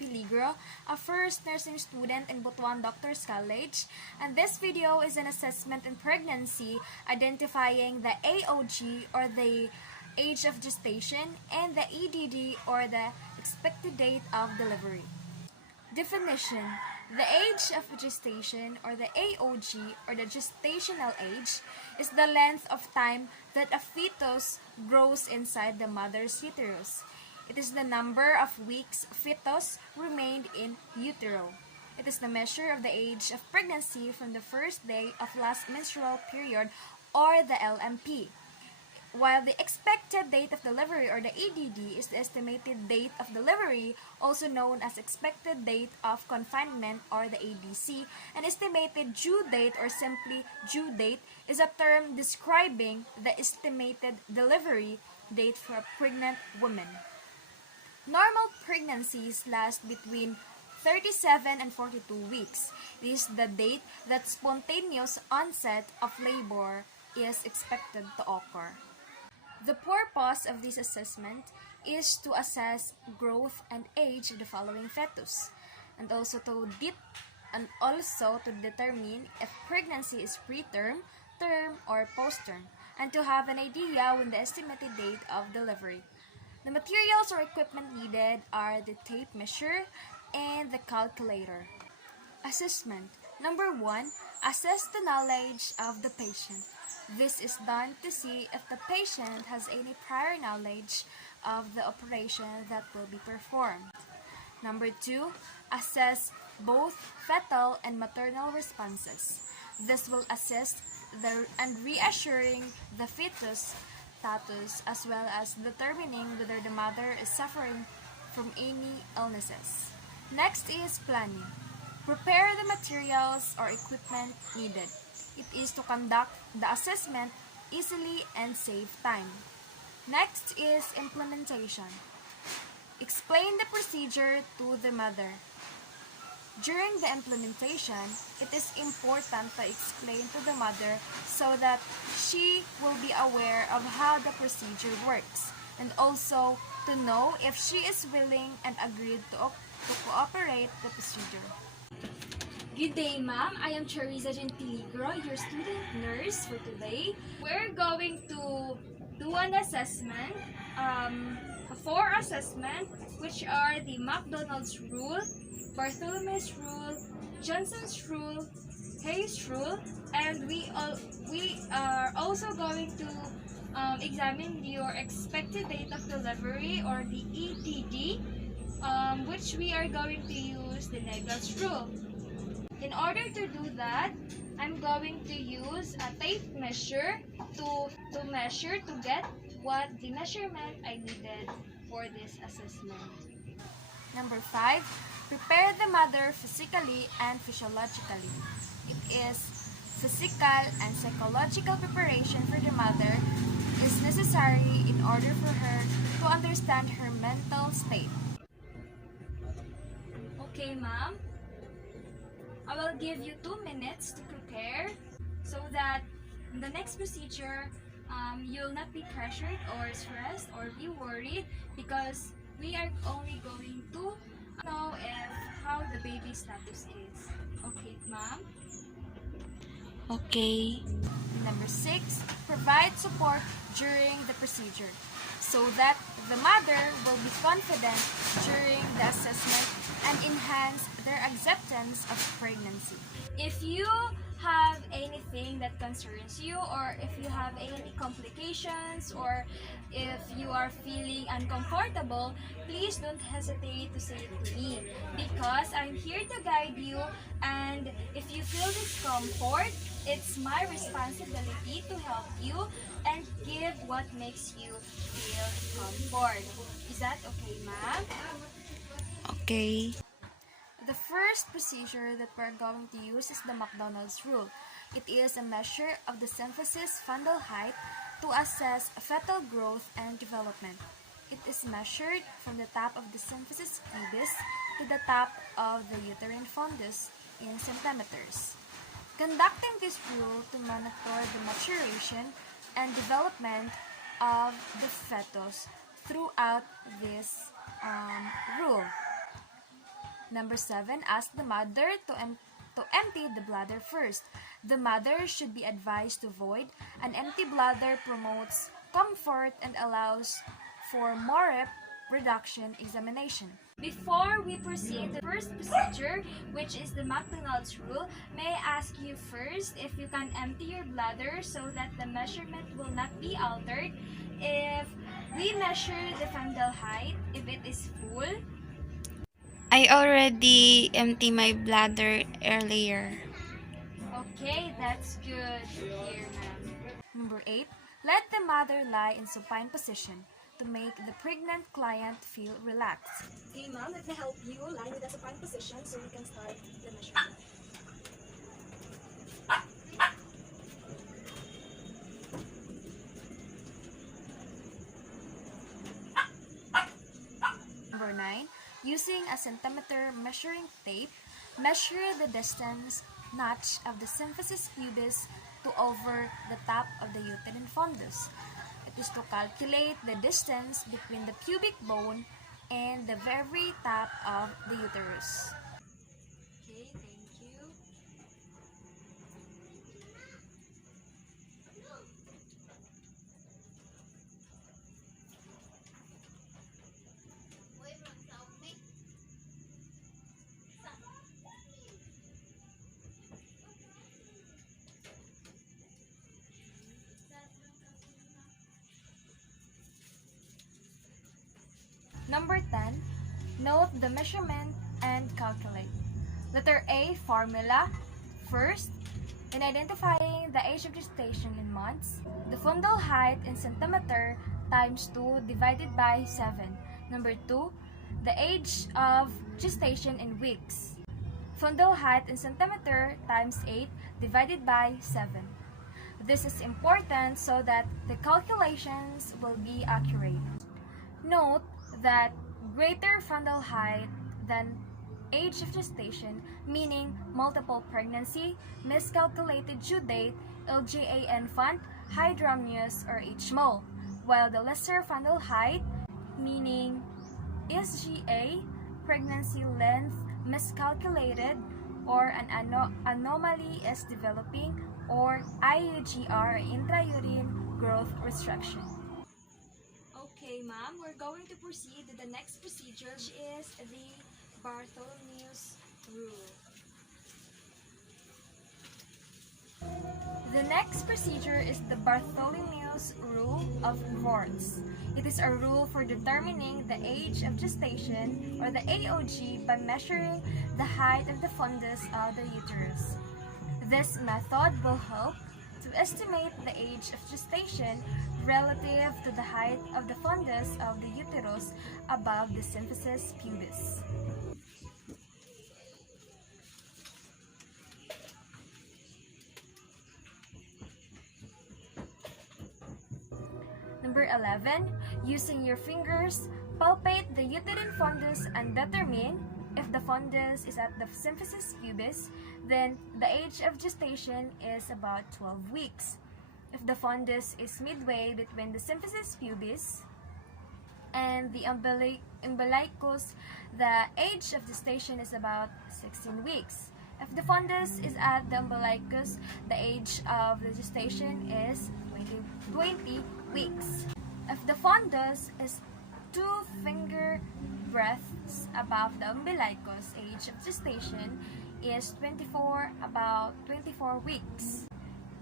Peligro, a first nursing student in Butuan Doctors College, and this video is an assessment in pregnancy identifying the AOG or the age of gestation and the EDD or the expected date of delivery. Definition: the age of gestation or the AOG or the gestational age is the length of time that a fetus grows inside the mother's uterus. It is the number of weeks fetus remained in utero. It is the measure of the age of pregnancy from the first day of last menstrual period or the LMP. While the expected date of delivery or the EDD is the estimated date of delivery, also known as expected date of confinement or the EDC, an estimated due date or simply due date is a term describing the estimated delivery date for a pregnant woman. Normal pregnancies last between 37 and 42 weeks. This is the date that spontaneous onset of labor is expected to occur. The purpose of this assessment is to assess growth and age of the following fetus, and also to determine if pregnancy is preterm, term, or postterm, and to have an idea when the estimated date of delivery. The materials or equipment needed are the tape measure and the calculator. Assessment. Number 1. Assess the knowledge of the patient. This is done to see if the patient has any prior knowledge of the operation that will be performed. Number 2. Assess both fetal and maternal responses. This will assist and reassuring the fetus status as well as determining whether the mother is suffering from any illnesses. Next is planning. Prepare the materials or equipment needed. It is to conduct the assessment easily and save time. Next is implementation. Explain the procedure to the mother. During the implementation, it is important to explain to the mother so that she will be aware of how the procedure works and also to know if she is willing and agreed to cooperate the procedure. Good day, ma'am. I am Charissa Gentiligro, your student nurse for today. We're going to do an assessment, four assessment, which are the McDonald's rule, Bartholomew's rule, Johnson's rule, Hayes rule, and we are also going to examine your expected date of delivery or the EDD, which we are going to use the Nagel's rule. In order to do that, I'm going to use a tape measure to measure to get what the measurement I needed for this assessment. Number 5. Prepare the mother physically and physiologically. It is physical and psychological preparation for the mother is necessary in order for her to understand her mental state. Okay, ma'am. I will give you 2 minutes to prepare so that in the next procedure, you'll not be pressured or stressed or be worried because we are only going to know how the baby status is. Okay, ma'am? Okay. Number 6. Provide support during the procedure so that the mother will be confident during the assessment and enhance their acceptance of pregnancy. If you have anything that concerns you, or if you have any complications, or if you are feeling uncomfortable, please don't hesitate to say it to me because I'm here to guide you, and if you feel discomfort, it's my responsibility to help you and give what makes you feel comfort. Is that okay, ma'am? Okay. The first procedure that we're going to use is the McDonald's rule. It is a measure of the symphysis fundal height to assess fetal growth and development. It is measured from the top of the symphysis pubis to the top of the uterine fundus in centimeters. Conducting this rule to monitor the maturation and development of the fetus throughout this rule. Number 7, ask the mother to empty the bladder first. The mother should be advised to avoid. An empty bladder promotes comfort and allows for more reduction examination. Before we proceed to the first procedure, which is the McDonald's rule, may I ask you first if you can empty your bladder so that the measurement will not be altered. If we measure the fundal height, if it is full, I already empty my bladder earlier. okay, that's good to hear, ma'am. Number 8, let the mother lie in supine position to make the pregnant client feel relaxed. Okay, ma'am, let me help you lie with the supine position so we can start the measurement. Number 9, using a centimeter measuring tape, measure the distance notch of the symphysis pubis to over the top of the uterine fundus. It is to calculate the distance between the pubic bone and the very top of the uterus. Okay, thank you. Number 10, note the measurement and calculate. Letter A, formula. First, in identifying the age of gestation in months, the fundal height in centimeter times 2 divided by 7. Number 2, the age of gestation in weeks. Fundal height in centimeter times 8 divided by 7. This is important so that the calculations will be accurate. Note that greater fundal height than age of gestation, meaning multiple pregnancy, miscalculated due date, LGA infant, hydramnios, or HMO, while the lesser fundal height, meaning SGA, pregnancy length miscalculated, or an anomaly is developing, or IUGR, intrauterine growth restriction. Okay, ma'am, we're going to proceed to the next procedure, which is the Bartholomew's rule. The next procedure is the Bartholomew's rule of Worts. It is a rule for determining the age of gestation, or the AOG, by measuring the height of the fundus of the uterus. This method will help to estimate the age of gestation relative to the height of the fundus of the uterus above the symphysis pubis. Number 11, using your fingers, palpate the uterine fundus and determine if the fundus is at the symphysis pubis, then the age of gestation is about 12 weeks. If the fundus is midway between the symphysis pubis and the umbilicus, the age of gestation is about 16 weeks. If the fundus is at the umbilicus, the age of the gestation is 20 weeks. If the fundus is 2 finger breadths above the umbilicus, age of gestation is about 24 weeks.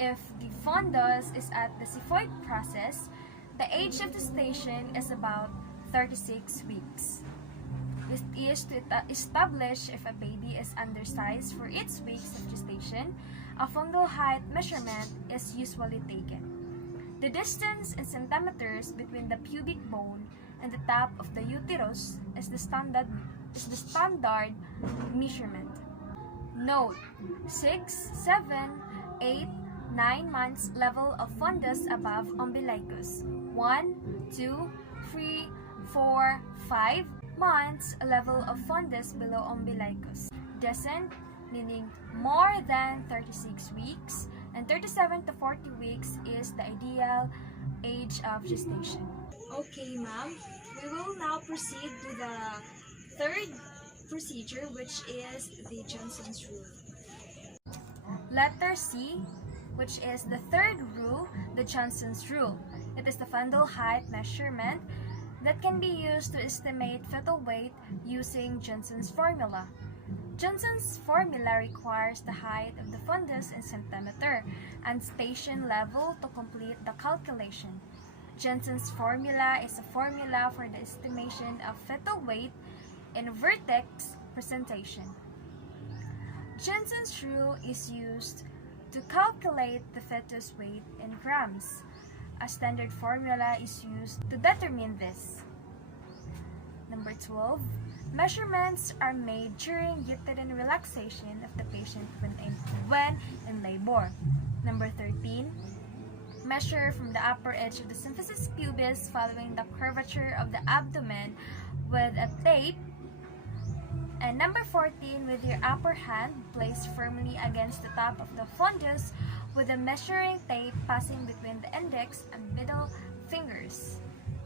If the fundus is at the xiphoid process, the age of gestation is about 36 weeks. It is to establish if a baby is undersized for its weeks of gestation. A fundal height measurement is usually taken. The distance in centimeters between the pubic bone and the top of the uterus is the standard measurement. Note: 6, 7, 8, 9 months level of fundus above umbilicus. 1, 2, 3, 4, 5 months level of fundus below umbilicus. Descent, meaning more than 36 weeks, and 37 to 40 weeks is the ideal age of gestation. Okay, ma'am. We will now proceed to the third procedure, which is the Johnson's rule. Letter C, which is the third rule, the Johnson's rule. It is the fundal height measurement that can be used to estimate fetal weight using Johnson's formula. Johnson's formula requires the height of the fundus in centimeter and station level to complete the calculation. Johnson's formula is a formula for the estimation of fetal weight in vertex presentation. Johnson's rule is used to calculate the fetus weight in grams. A standard formula is used to determine this. Number 12. Measurements are made during uterine relaxation of the patient when in labor. Number 13. Measure from the upper edge of the symphysis pubis following the curvature of the abdomen with a tape. And number 14, with your upper hand placed firmly against the top of the fundus with a measuring tape passing between the index and middle fingers.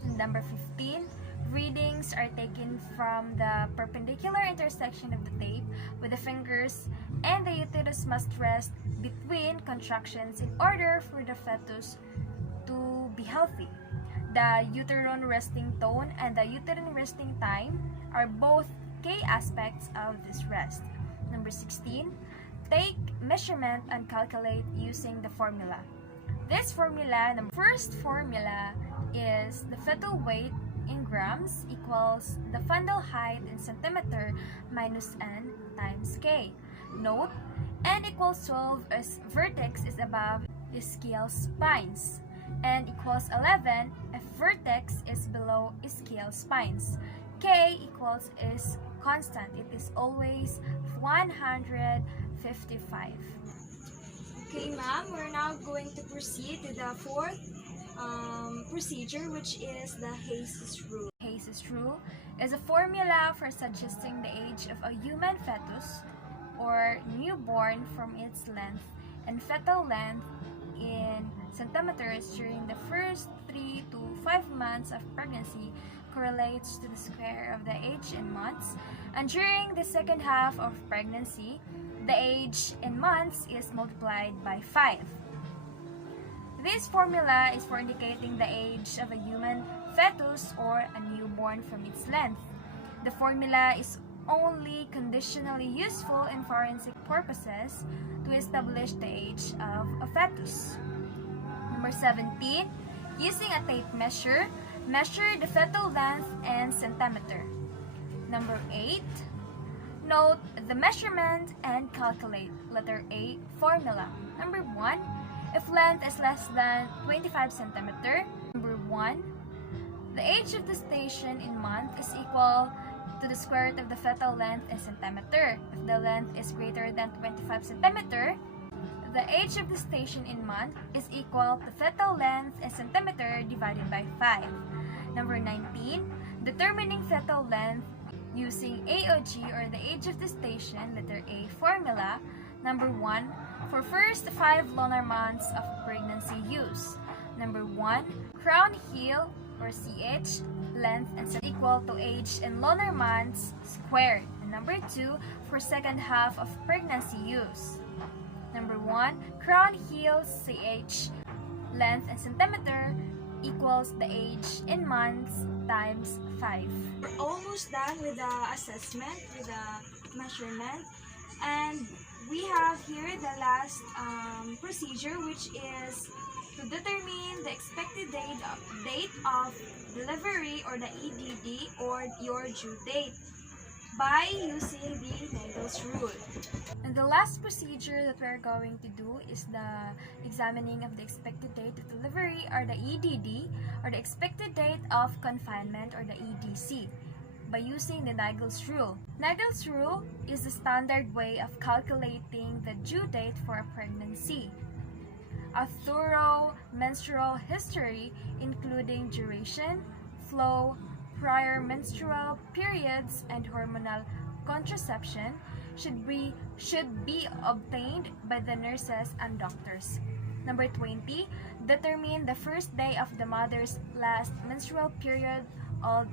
And number 15, readings are taken from the perpendicular intersection of the tape with the fingers, and the uterus must rest between contractions in order for the fetus to be healthy. The uterine resting tone and the uterine resting time are both key aspects of this rest. Number 16, take measurement and calculate using the formula. This formula, the first formula is the fetal weight in grams equals the fundal height in centimeter minus n times k. Note, n equals 12 as vertex is above ischial spines, n equals 11 if vertex is below ischial spines. K equals is constant. It is always 155. Okay, ma'am, we're now going to proceed to the fourth procedure, which is the Hayes' rule. Hayes' rule is a formula for suggesting the age of a human fetus or newborn from its length and fetal length in centimeters during the first 3 to 5 months of pregnancy correlates to the square of the age in months, and during the second half of pregnancy, the age in months is multiplied by 5. This formula is for indicating the age of a human fetus or a newborn from its length. The formula is only conditionally useful in forensic purposes to establish the age of a fetus. Number 17, using a tape measure, measure the fetal length in centimeter. Number 8, note the measurement and calculate. Letter A, formula. Number 1, if length is less than 25 centimeter. Number 1, the age of the station in month is equal to the square root of the fetal length in centimeter. If the length is greater than 25 centimeter, the age of the station in month is equal to fetal length in centimeter divided by 5. Number 19, determining fetal length using AOG or the age of the station, letter A, formula. Number 1, for first 5 lunar months of pregnancy use. Number 1, crown heel or CH, length and equal to age in lunar months squared. And number 2, for second half of pregnancy use. Number 1, crown heel CH, length and centimeter equals the age in months times 5. We're almost done with the assessment, with the measurement, and we have here the last procedure, which is to determine the expected date of delivery or the EDD or your due date by using the Nagel's rule. And the last procedure that we're going to do is the examining of the expected date of delivery or the EDD or the expected date of confinement or the EDC by using the Nagel's rule. Nagel's rule is the standard way of calculating the due date for a pregnancy. A thorough menstrual history, including duration, flow, prior menstrual periods, and hormonal contraception, should be obtained by the nurses and doctors. Number 20, determine the first day of the mother's last menstrual period or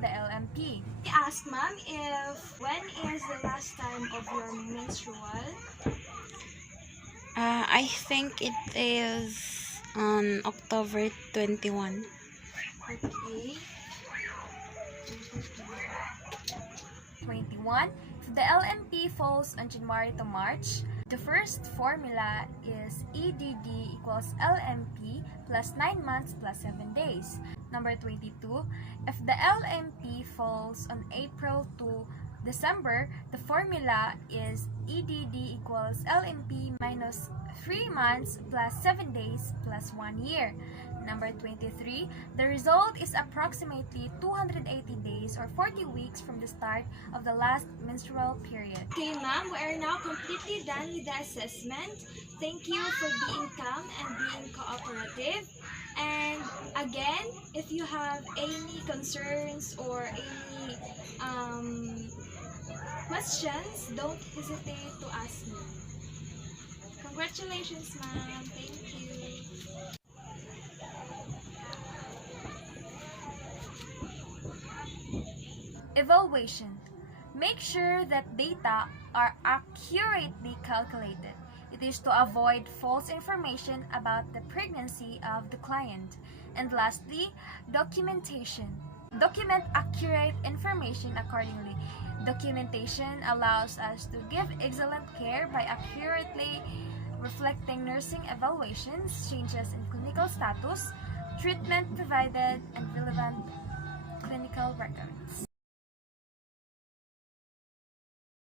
the LMP. I ask ma'am if when is the last time of your menstrual? I think it is on October 21. Okay. 21. If the LMP falls on January to March, the first formula is EDD equals LMP plus 9 months plus 7 days. Number 22. If the LMP falls on April to December, the formula is EDD equals LMP minus 3 months plus 7 days plus 1 year. Number 23, the result is approximately 280 days or 40 weeks from the start of the last menstrual period. Okay, ma'am, we are now completely done with the assessment. Thank you for being calm and being cooperative. And again, if you have any concerns or any questions, don't hesitate to ask me. Congratulations, ma'am. Thank you. Evaluation. Make sure that data are accurately calculated. It is to avoid false information about the pregnancy of the client. And lastly, documentation. Document accurate information accordingly. Documentation allows us to give excellent care by accurately reflecting nursing evaluations, changes in clinical status, treatment provided, and relevant clinical records.